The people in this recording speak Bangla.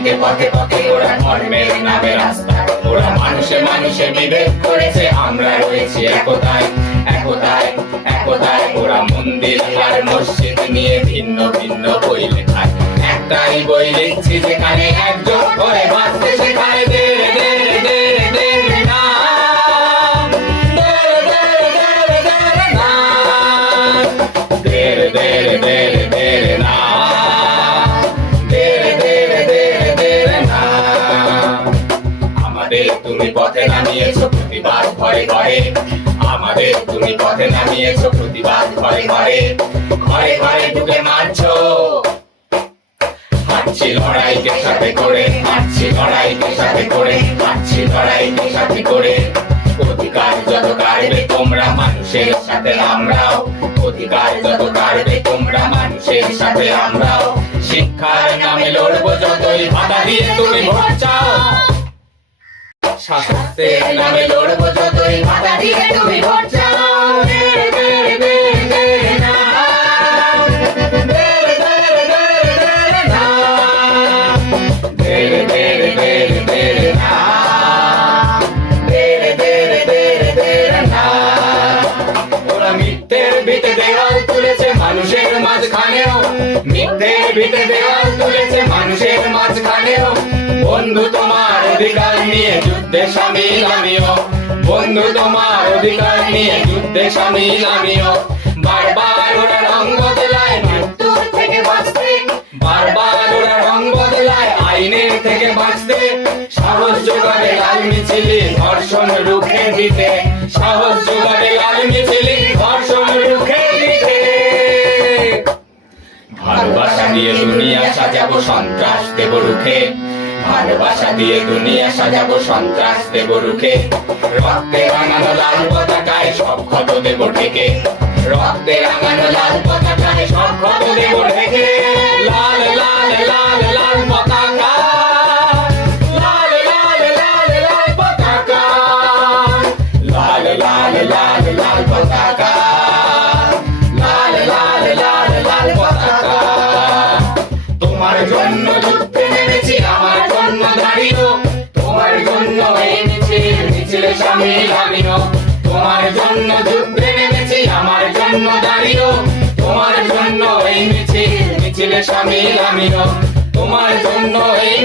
রাজনীতিতে পথে পথে ওরা ধর্মের নামে রাস্তায়, ওরা মানুষে মানুষে বিভেদ করেছে, আমরা রয়েছি একতায় একতায় একতায়। ওরা মন্দির আর মসজিদ নিয়ে ভিন্ন ভিন্ন বই লেখায়, একটাই বই লিখছি যেখানে একজন করে বাঁচতে শেখায়। দেরে দেরে দেরে দেরে না, দেরে দেরে দেরে দেরে না, দেরে দেরে দেরে দেরে না, দেরে দেরে দেরে দেরে না। আমাদের তুমি পথে নামিয়েছো প্রতিবাদ ঘরে ঘরে, আমাদের তুমি পথে নামিয়েছো প্রতিবাদ ঘরে ঘরে, ঘরে ঘরে ঢুকে মারছো। হাঁটছি লড়াইকে সাথে করে, হাঁটছি লড়াইকে সাথে করে, হাঁটছি লড়াইকে সাথে করে। অধিকার যত কাড়বে তোমরা মানুষের সাথে আমরাও, অধিকার যত কাড়বে তোমরা মানুষের সাথে আমরাও। শিক্ষার নামে লড়বো যতই বাধা দিয়ে তুমি ভোট চাও, শাসকের নামে লড়বো যতই বাধা দিয়ে তুমি ভোট চাও। দেরে দেরে দেরে দেরে না, দেরে দেরে দেরে দেরে না, দেরে দেরে দেরে দেরে না, দেরে দেরে দেরে দেরে না। ওরা মিথ্যের ভিতে দেওয়াল তুলেছে মানুষের মাঝখানেও, মিথ্যের ভিতে দেওয়াল তুলেছে মানুষের মাঝখানেও। বন্ধু তোমার অধিকার নিয়ে যুদ্ধে সামিল আমিও, বন্ধু তোমার অধিকার নিয়ে যুদ্ধে সামিল আমিও। বারবার ওরা রং বদলায় মৃত্যুর থেকে বাঁচতে, বারবার ওরা রং বদলায় আইনের থেকে বাঁচতে। সাহস যোগাবে লাল মিছিলি ধর্ষণ রুখে দিতে, সাহস যোগাবে লাল মিছিলি ধর্ষণ রুখে দিতে। ভালোবাসা দিয়ে দুনিয়া সাজাবো সন্ত্রাস দেব রুখে, ভালোবাসা দিয়ে দুনিয়া সাজাবো সন্ত্রাস দেব রুখে। রক্তে রাঙানো লাল পতাকায় সব ক্ষত দেব ঢেকে, রক্তে রাঙানো লাল পতাকায় সব ক্ষত দেব ঢেকে। লাল লাল লাল লাল পতাকা, লাল লাল লাল লাল পতাকা, লাল লাল লাল লাল পতাকা, লাল লাল লাল লাল পতাকা। তোমার জন্য যুদ্ধে নেমেছি আমার জন্য দাঁড়িও, তোমার জন্য এই মিছিল মিছিলে সামিল আমিও। তোমার জন্য যুদ্ধে নেমেছি আমার জন্য দাঁড়িও, তোমার জন্য এই মিছিল মিছিলে সামিল আমিও। তোমার জন্য এই